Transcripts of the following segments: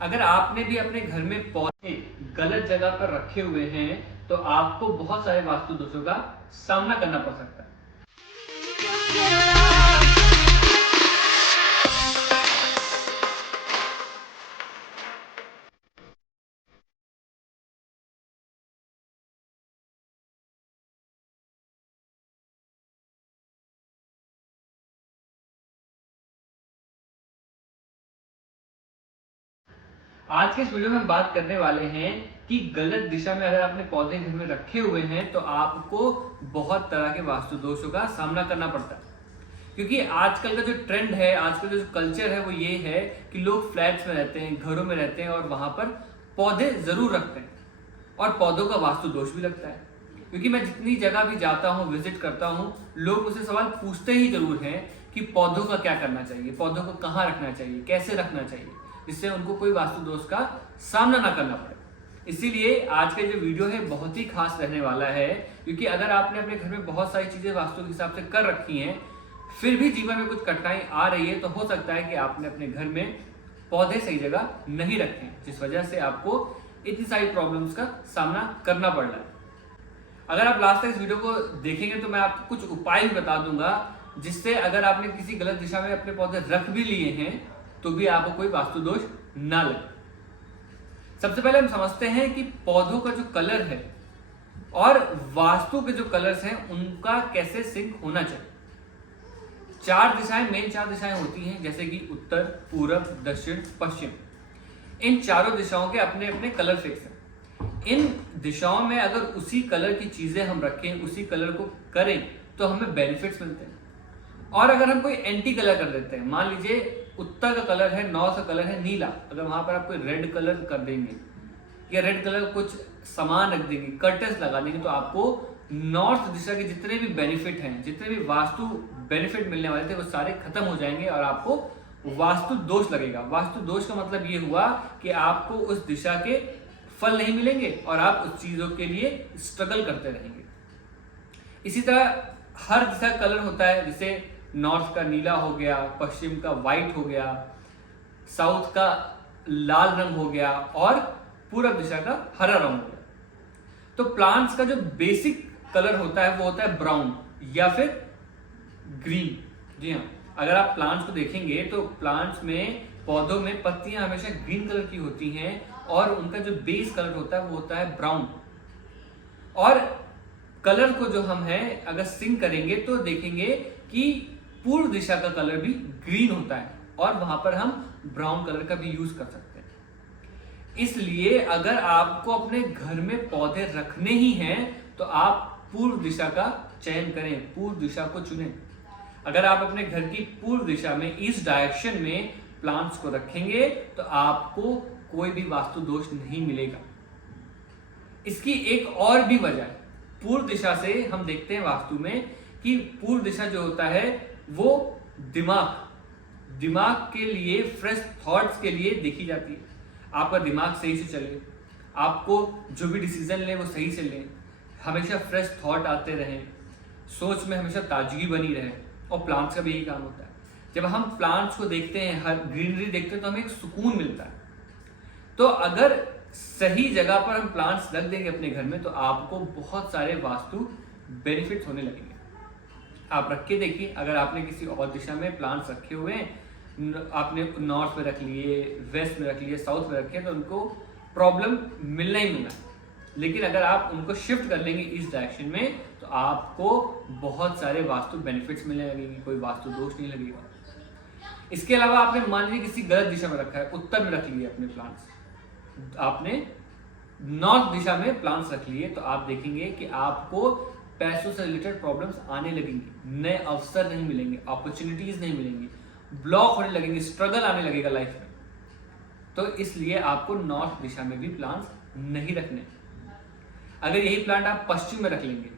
अगर आपने भी अपने घर में पौधे गलत जगह पर रखे हुए हैं तो आपको बहुत सारे वास्तु दोषों का सामना करना पड़ सकता है। आज के इस वीडियो में हम बात करने वाले हैं कि गलत दिशा में अगर आपने पौधे घर में रखे हुए हैं तो आपको बहुत तरह के वास्तु दोषों का सामना करना पड़ता है। क्योंकि आजकल का जो ट्रेंड है, आजकल का जो कल्चर है वो ये है कि लोग फ्लैट्स में रहते हैं, घरों में रहते हैं और वहां पर पौधे जरूर रखते हैं और पौधों का वास्तु दोष भी लगता है। क्योंकि मैं जितनी जगह भी जाता हूँ, विजिट करता हूँ, लोग मुझसे सवाल पूछते ही जरूर हैं कि पौधों का क्या करना चाहिए, पौधों को कहाँ रखना चाहिए, कैसे रखना चाहिए, जिससे उनको कोई वास्तु दोष का सामना ना करना पड़े। इसीलिए आज का जो वीडियो है बहुत ही खास रहने वाला है, क्योंकि अगर आपने अपने घर में बहुत सारी चीजें वास्तु के हिसाब से कर रखी हैं, फिर भी जीवन में कुछ कठिनाई आ रही है, तो हो सकता है कि आपने अपने घर में पौधे सही जगह नहीं रखे, जिस वजह से आपको इतनी सारी प्रॉब्लम्स का सामना करना पड़ रहा है। अगर आप लास्ट तक इस वीडियो को देखेंगे तो मैं आपको कुछ उपाय भी बता दूंगा, जिससे अगर आपने किसी गलत दिशा में अपने पौधे रख भी लिए हैं तो भी आपको कोई वास्तु दोष ना लगे। सबसे पहले हम समझते हैं कि पौधों का जो कलर है और वास्तु के जो कलर्स हैं उनका कैसे सिंक होना चाहिए। मेन चार दिशाएं होती हैं, जैसे कि उत्तर, पूरब, दक्षिण, पश्चिम। इन चारों दिशाओं के अपने अपने कलर फिक्स हैं। इन दिशाओं में अगर उसी कलर की चीजें हम रखें, उसी कलर को करें, तो हमें बेनिफिट्स मिलते हैं। और अगर हम कोई एंटी कलर कर देते हैं, मान लीजिए उत्तर का कलर है, नॉर्थ का कलर है नीला, अगर वहां पर आप कोई रेड कलर कर देंगे या रेड कलर कुछ सामान रख देंगे, कर्टन्स लगा देंगे, तो आपको नॉर्थ दिशा के जितने भी बेनिफिट हैं, जितने भी वास्तु बेनिफिट मिलने वाले थे, वो सारे खत्म हो जाएंगे और आपको वास्तु दोष लगेगा। वास्तु दोष का मतलब ये हुआ कि आपको उस दिशा के फल नहीं मिलेंगे और आप उस चीजों के लिए स्ट्रगल करते रहेंगे। इसी तरह हर दिशा का कलर होता है, जैसे नॉर्थ का नीला हो गया, पश्चिम का व्हाइट हो गया, साउथ का लाल रंग हो गया और पूरब दिशा का हरा रंग हो गया। तो प्लांट्स का जो बेसिक कलर होता है वो होता है ब्राउन या फिर ग्रीन। जी हाँ, अगर आप प्लांट्स को देखेंगे तो प्लांट्स में, पौधों में पत्तियां हमेशा ग्रीन कलर की होती हैं और उनका जो बेस कलर होता है वो होता है ब्राउन। और कलर को जो हम है अगर सिंक करेंगे तो देखेंगे कि पूर्व दिशा का कलर भी ग्रीन होता है और वहां पर हम ब्राउन कलर का भी यूज कर सकते हैं। इसलिए अगर आपको अपने घर में पौधे रखने ही हैं तो आप पूर्व दिशा का चयन करें, पूर्व दिशा को चुनें। अगर आप अपने घर की पूर्व दिशा में, इस डायरेक्शन में प्लांट्स को रखेंगे तो आपको कोई भी वास्तु दोष नहीं मिलेगा। इसकी एक और भी वजह है। पूर्व दिशा से हम देखते हैं वास्तु में कि पूर्व दिशा जो होता है वो दिमाग के लिए, फ्रेश थॉट्स के लिए देखी जाती है। आपका दिमाग सही से चले, आपको जो भी डिसीजन ले वो सही से लें, हमेशा फ्रेश थॉट आते रहें, सोच में हमेशा ताजगी बनी रहे। और प्लांट्स का भी यही काम होता है। जब हम प्लांट्स को देखते हैं, हर ग्रीनरी देखते हैं, तो हमें एक सुकून मिलता है। तो अगर सही जगह पर हम प्लांट्स रख देंगे अपने घर में तो आपको बहुत सारे वास्तु बेनिफिट्स होने लगेंगे। आप रख के देखिए, अगर आपने किसी और दिशा में प्लांट्स रखे हुए हैं, आपने नॉर्थ में रख लिए, वेस्ट में रख लिए, साउथ में रखे, तो उनको प्रॉब्लम मिलना ही मिलना। लेकिन अगर आप उनको शिफ्ट कर लेंगे इस डायरेक्शन में तो आपको बहुत सारे वास्तु बेनिफिट्स मिलने लगेंगे, कोई वास्तु दोष नहीं लगेगा। इसके अलावा आपने मान लीजिए किसी गलत दिशा में रखा है, उत्तर में रख लिए अपने प्लांट्स, आपने नॉर्थ दिशा में प्लांट्स रख लिए, तो आप देखेंगे कि आपको पैसों से रिलेटेड प्रॉब्लम्स आने लगेंगी, नए अवसर नहीं मिलेंगे, अपॉर्चुनिटीज नहीं मिलेंगी, ब्लॉक होने लगेंगे, स्ट्रगल आने लगेगा लाइफ में। तो इसलिए आपको नॉर्थ दिशा में भी प्लांट्स नहीं रखने। अगर यही प्लांट आप पश्चिम में रख लेंगे,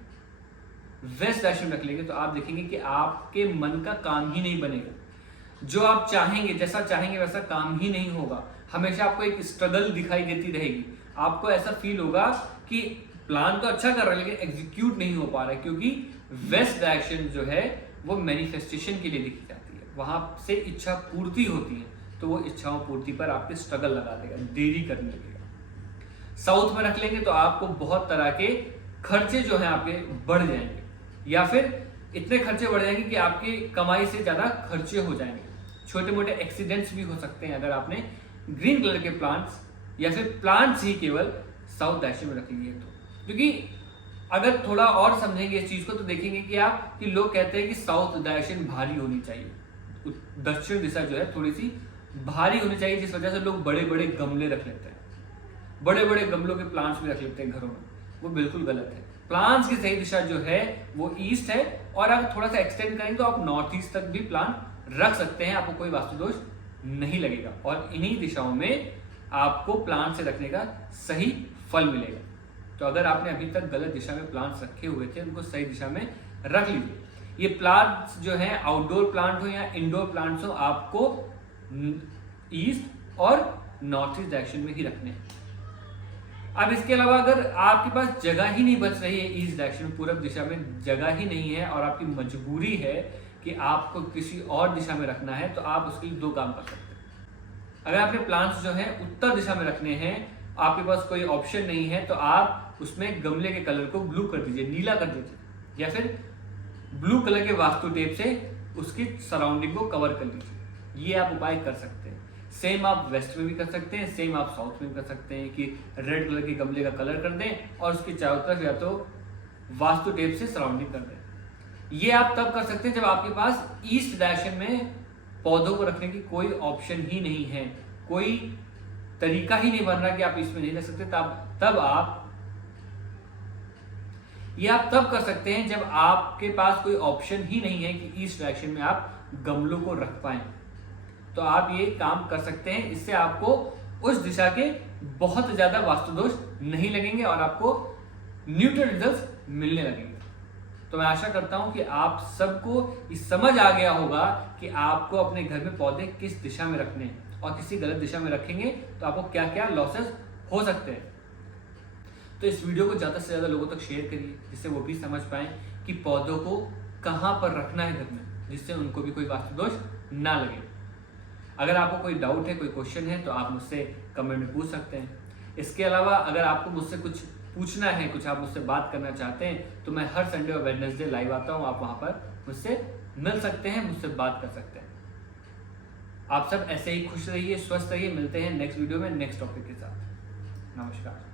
वेस्ट डायरेक्शन में रख लेंगे, तो आप देखेंगे कि आपके मन का काम ही नहीं बनेगा। जो आप चाहेंगे, जैसा चाहेंगे वैसा काम ही नहीं होगा। हमेशा आपको एक स्ट्रगल दिखाई देती रहेगी। आपको ऐसा फील होगा कि प्लान तो अच्छा कर रहा है लेकिन एग्जीक्यूट नहीं हो पा रहा है, क्योंकि वेस्ट डायरेक्शन जो है वो मैनिफेस्टेशन के लिए लिखी जाती है, वहां से इच्छा पूर्ति होती है। तो वो इच्छाओं पूर्ति पर आपके स्ट्रगल लगा देगा, देरी करने लगेगा। साउथ में रख लेंगे तो आपको बहुत तरह के खर्चे जो हैं आपके बढ़ जाएंगे, या फिर इतने खर्चे बढ़ जाएंगे कि आपकी कमाई से ज्यादा खर्चे हो जाएंगे। छोटे मोटे एक्सीडेंट्स भी हो सकते हैं अगर आपने ग्रीन कलर के प्लांट्स या फिर प्लांट्स ही केवल साउथ डायरेक्शन में रख लिए तो। क्योंकि अगर थोड़ा और समझेंगे इस चीज को तो देखेंगे कि लोग कहते हैं कि साउथ डायरेक्शन भारी होनी चाहिए, दक्षिण दिशा जो है थोड़ी सी भारी होनी चाहिए, जिस वजह से लोग बड़े बड़े गमले रख लेते हैं, बड़े बड़े गमलों के प्लांट्स भी रख लेते हैं घरों में। वो बिल्कुल गलत है। प्लांट्स की सही दिशा जो है वो ईस्ट है, और अगर थोड़ा सा एक्सटेंड करेंगे तो आप नॉर्थ ईस्ट तक भी प्लांट रख सकते हैं, आपको कोई वास्तु दोष नहीं लगेगा, और इन्हीं दिशाओं में आपको प्लांट से रखने का सही फल मिलेगा। तो अगर आपने अभी तक गलत दिशा में प्लांट्स रखे हुए थे, उनको सही दिशा में रख लीजिए। ये प्लांट्स जो हैं आउटडोर प्लांट हो या इंडोर प्लांट्स हो, आपको ईस्ट और नॉर्थ ईस्ट डायरेक्शन में ही रखने हैं। अब इसके अलावा अगर आपके पास जगह ही नहीं बच रही है ईस्ट डायरेक्शन में, पूरब दिशा में जगह ही नहीं है और आपकी मजबूरी है कि आपको किसी और दिशा में रखना है, तो आप उसके लिए दो काम कर सकते हैं। अगर आपने प्लांट्स जो हैं उत्तर दिशा में रखने हैं, आपके पास कोई ऑप्शन नहीं है, तो आप उसमें गमले के कलर को ब्लू कर दीजिए, नीला कर दीजिए, या फिर ब्लू कलर के वास्तु टेप से उसकी सराउंडिंग को कवर कर लीजिए। ये आप उपाय कर सकते हैं। सेम आप वेस्ट में भी कर सकते हैं, सेम आप साउथ में भी कर सकते हैं कि रेड कलर के गमले का कलर कर दें और उसके चारों तरफ या तो वास्तु टेप से सराउंडिंग कर दें। ये आप तब कर सकते हैं जब आपके पास ईस्ट डायरेक्शन में पौधों को रखने की कोई ऑप्शन ही नहीं है, कोई तरीका ही नहीं बन रहा कि आप इसमें नहीं रख सकते। तब आप तब कर सकते हैं जब आपके पास कोई ऑप्शन ही नहीं है कि ईस्ट डायरेक्शन में आप गमलों को रख पाए, तो आप ये काम कर सकते हैं। इससे आपको उस दिशा के बहुत ज्यादा वास्तु दोष नहीं लगेंगे और आपको न्यूट्रल रिजल्ट्स मिलने लगेंगे। तो मैं आशा करता हूं कि आप सबको ये समझ आ गया होगा कि आपको अपने घर में पौधे किस दिशा में रखने हैं, और किसी गलत दिशा में रखेंगे तो आपको क्या क्या लॉसेस हो सकते हैं। तो इस वीडियो को ज़्यादा से ज़्यादा लोगों तक शेयर करिए, जिससे वो भी समझ पाएं कि पौधों को कहाँ पर रखना है घर में, जिससे उनको भी कोई वास्तु दोष ना लगे। अगर आपको कोई डाउट है, कोई क्वेश्चन है, तो आप मुझसे कमेंट में पूछ सकते हैं। इसके अलावा अगर आपको मुझसे कुछ पूछना है, कुछ आप मुझसे बात करना चाहते हैं, तो मैं हर संडे और वेडनेसडे लाइव आता हूँ। आप वहाँ पर मुझसे मिल सकते हैं, मुझसे बात कर सकते हैं। आप सब ऐसे ही खुश रहिए, स्वस्थ रहिए। मिलते हैं नेक्स्ट वीडियो में नेक्स्ट टॉपिक के साथ। नमस्कार।